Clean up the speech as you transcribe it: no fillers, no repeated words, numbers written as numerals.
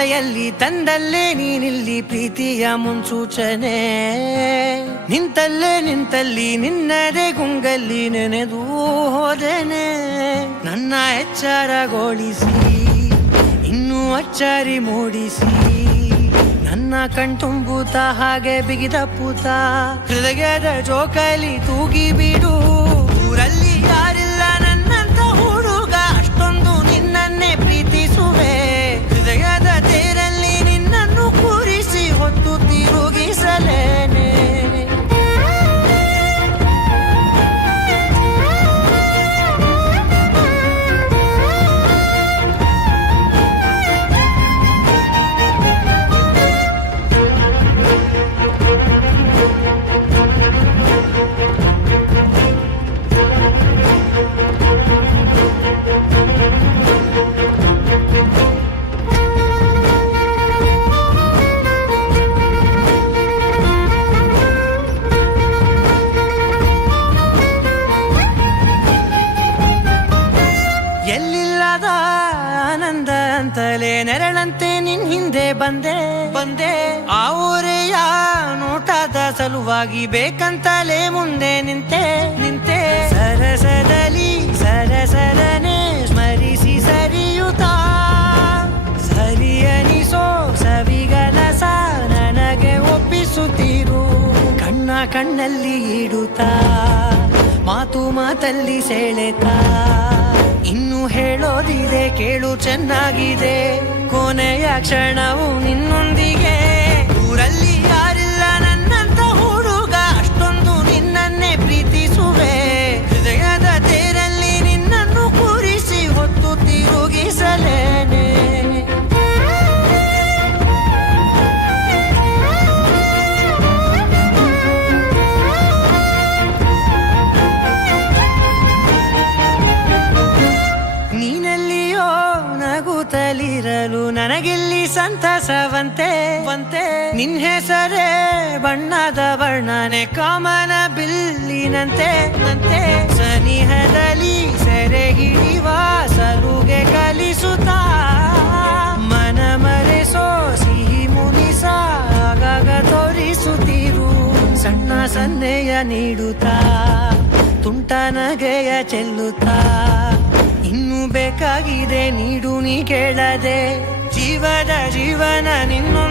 ಮಳೆಯಲ್ಲಿ ತಂದಲ್ಲೇ ನೀನಿಲ್ಲಿ ಪ್ರೀತಿಯ ಮುನ್ಸೂಚನೆ. ನಿಂತಲ್ಲಿ ನಿನ್ನದೇ ಗುಂಗಲ್ಲಿ ನೆನೆದು ಹೋದೆನೆ. ನನ್ನ ಎಚ್ಚರಗೊಳಿಸಿ ಇನ್ನೂ ಅಚ್ಚರಿ ಮೂಡಿಸಿ, ನನ್ನ ಕಣ್ತುಂಬುತ್ತ ಹಾಗೆ ಬಿಗಿದಪ್ಪುತ್ತ ಹೃದಯದ ಜೋಕಾಲಿ ತೂಗಿ ಬಿಡು. ಊರಲ್ಲಿ ಯಾರಿಲ್ಲ ನನ್ನಂತ ಹುಡುಗ, ಅಷ್ಟೊಂದು ನಿನ್ನನ್ನೇ ಪ್ರೀತಿಸುವೆ. ಹೃದಯದ ತೇರಲ್ಲಿ ನಿನ್ನನ್ನು ಕೂರಿಸಿ ಹೊತ್ತು ತಿರುಗಿಸಲೇನೆ. ಎಲ್ಲಿಲ್ಲದ ಆನಂದ ಅಂತಲೇ ನೆರಳಂತೆ ನಿನ್ ಹಿಂದೆ ಬಂದೆ. ಆ ಊರೆಯ ನೋಟದ ಸಲುವಾಗಿ ಬೇಕಂತಲೇ ಮುಂದೆ ನಿಂತೆ. ಸರಸದಲ್ಲಿ ಸರಸರನೆ ಸ್ಮರಿಸಿ ಸರಿಯುತ್ತಾ, ಸರಿಯನಿಸೋ ಸವಿಗನಸ ನನಗೆ ಒಪ್ಪಿಸುತ್ತೀರು. ಕಣ್ಣಲ್ಲಿ ಇಡುತ್ತಾ, ಮಾತಲ್ಲಿ ಸೆಳೆತಾ, ಇನ್ನು ಹೇಳೋದಿದೆ ಕೇಳು ಚೆನ್ನಾಗಿದೆ. ಕೊನೆಯ ಕ್ಷಣವು ನಿನ್ನೊಂದಿಗೆ. ಊರಲ್ಲಿ ಯಾರಿಲ್ಲ ನನ್ನಂತ ಹುಡುಗ, ಅಷ್ಟೊಂದು ನಿನ್ನನ್ನೇ ಪ್ರೀತಿಸುವೆ. ಹೃದಯದ ತೇರಲ್ಲಿ ನಿನ್ನನ್ನು ಕೂರಿಸಿ ಹೊತ್ತು ತಿರುಗಿಸಲೇನೆ. ನಗುತ್ತಲಿರಲು ನನಗಿಲ್ಲಿ ಸಂತಸವಂತೆ. ನಿನ್ ಹೆಸರೇ ಬಣ್ಣದ ವರ್ಣನೆ ಕಾಮನ ಬಿಲ್ಲಿನಂತೆ. ಸನಿಹದಲ್ಲಿ ಸೆರೆ ಹಿಡಿಯುವ ಸಲುಗೆ ಕಲಿಸುತ್ತಾ, ಮನ ಮರೆಸೋ ಸಿಹಿ ಮುನಿಸ ಆಗಾಗ ತೋರಿಸುತ್ತೀರು. ಸಣ್ಣ ಸನ್ನೆಯ ನೀಡುತ್ತಾ, ತುಂಟ ನಗೆಯ ಚೆಲ್ಲುತ್ತಾ, ಇನ್ನೂ ಬೇಕಾಗಿದೆ ನೀಡು ನೀ ಕೇಳದೆ. ಜೀವನ ನಿನ್ನೊಂದು